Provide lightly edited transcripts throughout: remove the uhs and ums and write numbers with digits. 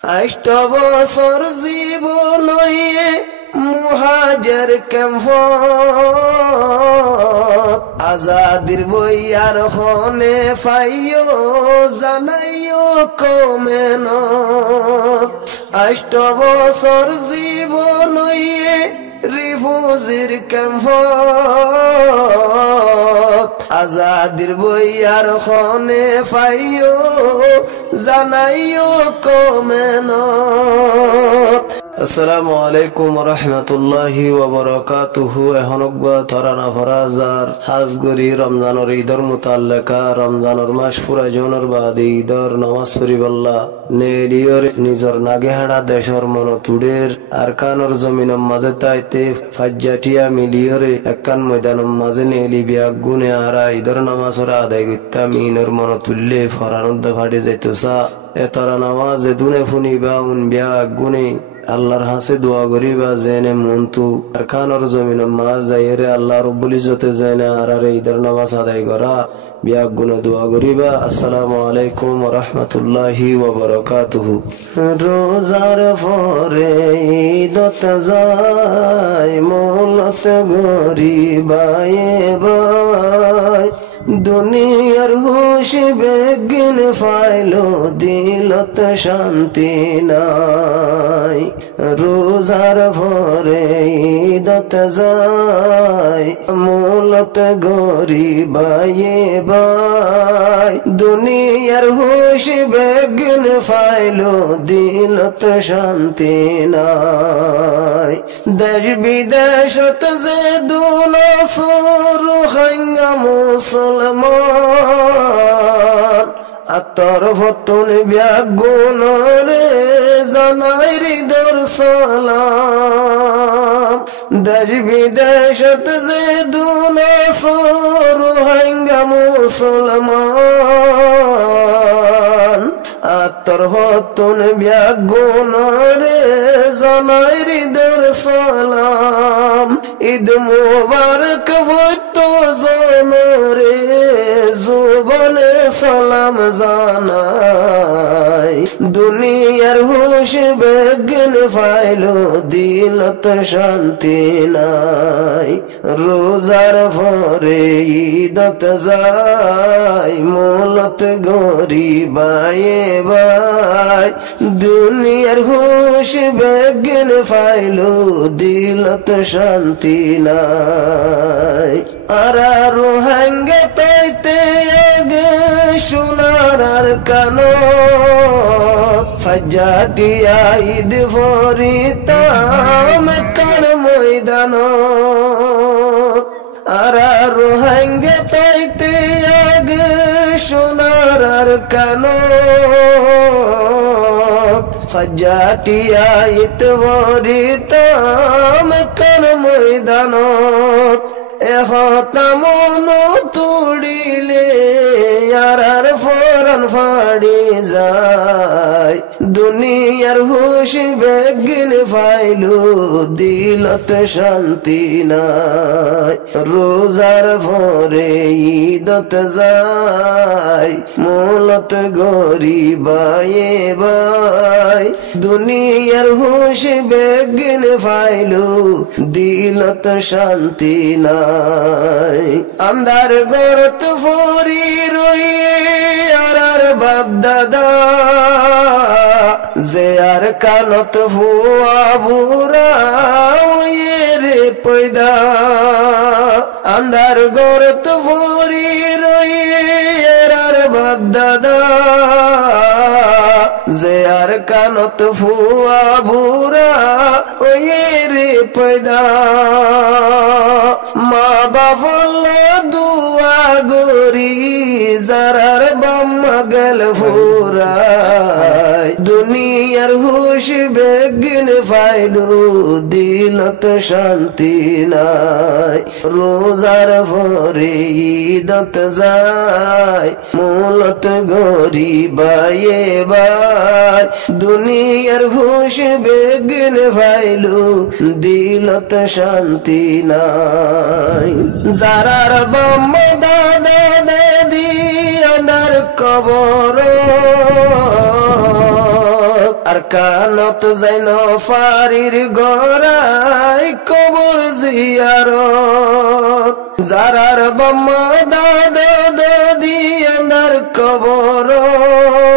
8 বছর জীবন মুহাজের ক্যাম্প আজাদির বইয়ার হনে ফাইও জানাইও কমেন 8 বছর জীবন রিফুজির ক্যাম্প আজাদির বইয়ার হনে ফাইও জানাইও কমেন। আসসালামু আলাইকুম ওয়া রাহমাতুল্লাহি ওয়া বারাকাতুহু। এহনগা তরানা ফরাজার হাজগরি রমজানের ঈদর মুতাল্লাকা রমজানের মাস পুরা জনের বাদে ঈদর নামাজ পড়িবল্লা নেলিয়র নিজর নাগেহাড়া দেশর মন তুডের আরকানর জমিনের মাঝে তাইতে ফাজ্জাটিয়া মিলিয়রে একখান ময়দানের মাঝে নেলি বিয়া গুনে আরা ঈদর নামাজর আদায় করতাম ইনর মন তুললে ফরানুদ্দ ফাটে যেতসা এতরা নামাজ দুনে ফুনিবা উন বিয়া গুনে আল্লাহর হাসে দোয়া করিবা জেনে মন্তু আরকানর জমিনের মাঝ যাইরে আল্লাহ রব্বুল ইজ্জতে জেনে আরারে ঈদের নামাজ আদায় করা বিয়া গুনে দোয়া করিবা। আসসালামু আলাইকুম ওয়া রাহমাতুল্লাহি ওয়া বারাকাতুহু। রোজার পরে ঈদত যায় মৌলত গরিবাই ভাই দুনিয়ার হুশ বেগিন ফাইলো দিলত শান্তি নাই। রোজার পরে ঈদত যায় মূলত গরিবাই ভাই দুনিয়ার হুশ বেগিন ফাইলো দিলত শান্তি নাই। দেশ বিদেশত যে দুনসুর হাঙ্গা মুসলমান আতর ফতুন ব্যাগুন রে জানাই হৃদর সালাম। দেশ বিদেশত যে দুনসুর হাঙ্গা মুসলমান আতর ফতুন ব্যাগুন রে জানাই হৃদর সালাম। ঈদ মুবারক হইত জনরে জুবানে সালাম জানাই দুনিয়ার হুশ বেগিন ফাইলো দিলত শান্তি নাই। রোজার পরে ঈদত যায় মূলত গরিবাই ভাই দুনিয়ার হুশ বেগিন ফাইলো দিলত শান্তি নাই। আরা রোহাঙ্গে তাইতে আগে সোনার আর কানো ফাজ্জাটিয়া ঈদ ফরিতাম কার ময়দান আরা রোহাঙ্গে তাইতে আগে সোনার আর কানো ফাজ্জাটিয়া ঈদ ফরিতাম কার ময়দান এহতামন তুড়িলে আর ফরান ফাড়ি যায় দুনিয়ার হুশ বেগিন ফাইলু দিলত শান্তি নাই। রোজার পরে ঈদত যায় মূলত গরিবাই ভাই দুনিয়ার হুশ বেগিন ফাইলু দিলত শান্তি নাই। আন্দার গরত ফরি রইয়ে আর বাপ দাদা যে আর কানত ফুয়া বুড়া রে পয়দা আন্দার গরত ফরি রইয়ে আর বাপ দাদা যে আর কানত ফুয়া বুড়া রে পয়দা মা বাবা দুয়া গরি জারার বাম্মা গেল ফুরাই দুনিয়ার হুশ বেগিন ফাইলু দিলত শান্তি নাই। রোজার পরে ঈদত যায় মূলত গরিবাই ভাই দুনিয়ার হুশ বেগিন ফাইলু দিলত শান্তি নাই। জারার বাম্মা দাদা দাদি আনার কবর আর আর কানত যাইন ফারির গড়াই কবর জিয়ারত যারার বাম্মা দাদা দাদি আন্দার কবরত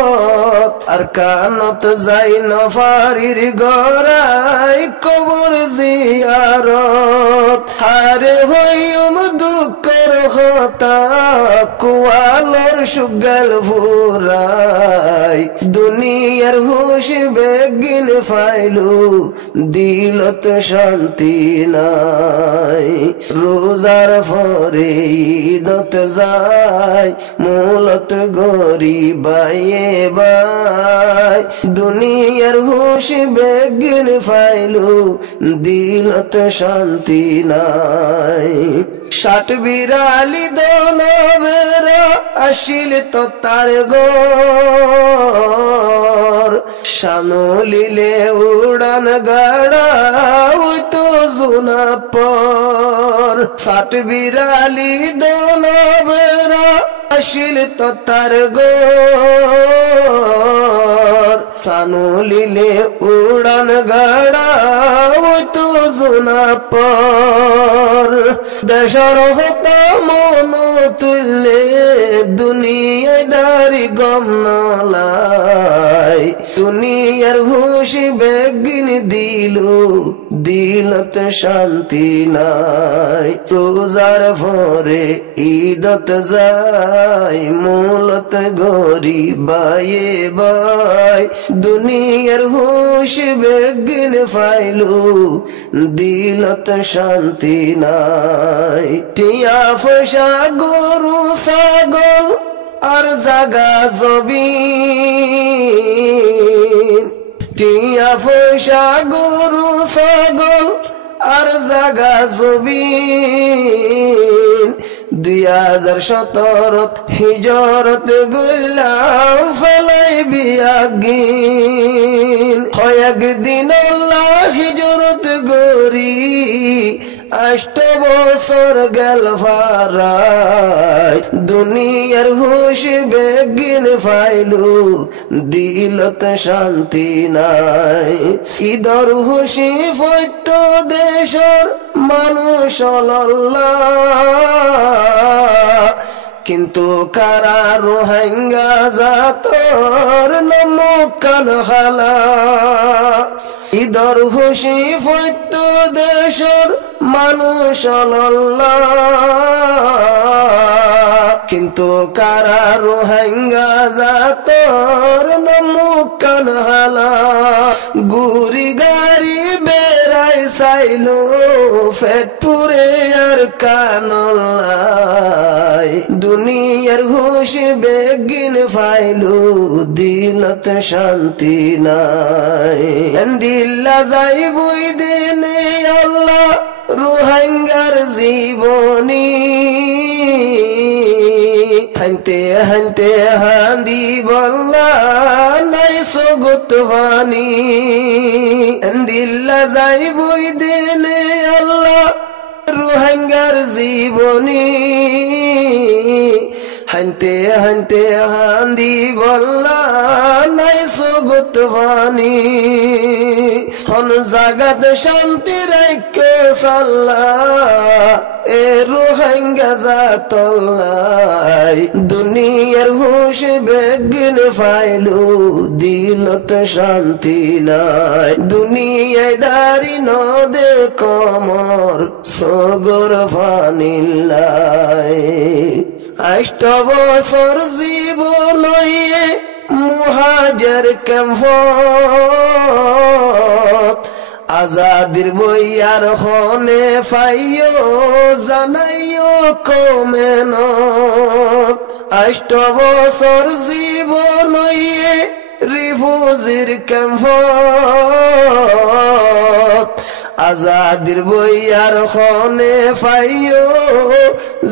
আর কানত যাইন ফারির গড়াই কবর জিয়ারত হারে হইম দুঃখর হতা কুয়ালর সুগল ভুরাই দুনিয়ার হুশ বেগিন ফাইলু দিলত শান্তি নাই রোজার ফরে ঈদত যায় মূলত গরিবায়ে বাই দুনিয়ার হুশ বেগিন ফাইলু দিলত শান্তি নাই ষাট বিরালি দনবেরা আসিল তো তার গর শানুলিলে উড়ান গাড়া তো জুনা পর ষাট বিরালি দনবেরা আসিল তো তার গর শানুলিলে উড়ান গাড়া তো জুনা পর দেশর হতা মন তুললে দুনিয়ায় দারি গম নালাই দুনিয়ার হুশ বেগিন দিলু দিলত শান্তি নাই রোজার ভরে ঈদত যায় মূলত গরিবায়ে বাই দুনিয়ার হুশ বেগিন ফাইলু দিলত শান্তি নাই টিয়া ফসা গরু ছাগল আর জাগা জবিন টিয়া ফসা গরু ছাগল আর জাগা জবিন 2017 হিজরত গুলাম ফলাই বিয়াগিন কয়েকদিন আল্লাহ হিজরত গরি 8 বছর গেল ফারাই দুনিয়ার হুশ বেগিন ফাইলু দিলত শান্তি নাই ঈদর হুশি ফৈত্য দেশর মানুষ কিন্তু কারা রোহিঙ্গা জাতর নমকান হালা ঈদর হুশি ফৈত্য দেশর মানুষ কিন্তু কারা রোহিঙ্গা জাতর নমকান হালা গুরি গাড়ি বেড়াই চাইলো ফেটপুরে আর কানলাই দুনিয়ার হুশ বেগিন ফাইলু দিলত শান্তি নাই দিল্লা যাইবই দিনে আল্লাহ রোহিঙ্গার জীবনী হানতে হানতে হান্দি বল্লা নাই সগত হানি দিল্লা যাইবই দিনে আল্লাহ রোহিঙ্গার জীবনী হানতে হানতে হান্দি বল্লা নাই সগত হানি হন জাগাত শান্তি রাইক্য সাল্লা এ রোহিঙ্গা জাতল্লাই দুনিয়ার হুশ বেগিন ফাইলু দিলত শান্তি নাই দুনিয়ায় দারি নদে কমর সগর ফানিল্লাই 8 বছর জীবন মুহাজির ক্যাম্পত আজাদির বইয়ার হনে ফাইও জানাইও কমেন 8 বছর জীবন রিফুজির ক্যাম্পত আজাদির বইয়ার হনে ফাইও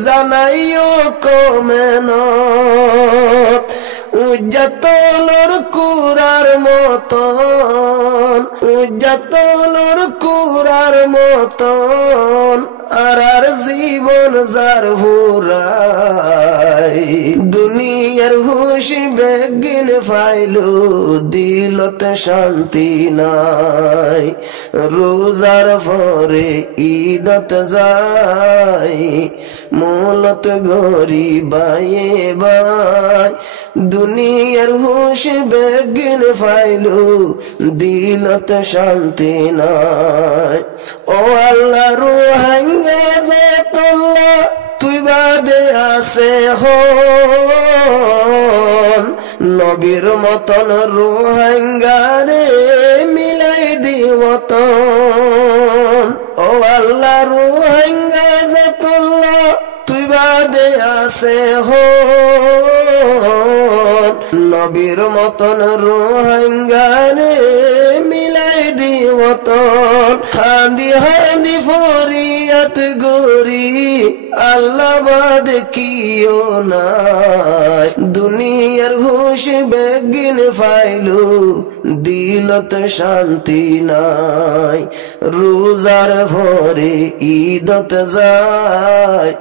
জানাইও কমেন উজ্জাতলর কুরার মতন উজ্জাতলর কুরার মতন আর জীবন যার হুরাই দুনিয়ার হুশ বেগিন ফাইলু দিলত শান্তি নাই রোজার পরে ঈদত যাই মূলত গরিবায়ে বাই দুনিয়ার হুশ বেগিন ফাইলু দিলত শান্তি নাই ও আল্লাহ রোহাঙ্গা জাতুল্লাহ তুই বাদে আছে হন নবীর মতন রোহাঙ্গারে মিলাই দিবতন ও আল্লাহ রোহাঙ্গা জাতুল্লাহ তুই বাদে আছে হন নবীর মতন রোহাঙ্গারে মিলাই দিবতন হান্দি হান্দি ফরিয়াত গরি আল্লাহ বাদ কিও নাই দুনিয়ার হুশ বেগিন ফাইলু দিলত শান্তি নাই রোজার ভরে ঈদত যায়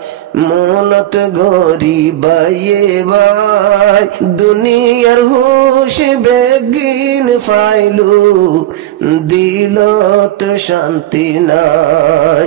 মূলত গরিবায়ে বাই দুনিয়ার হুশ বেগিন ফাইলু দিলত শান্তি নাই।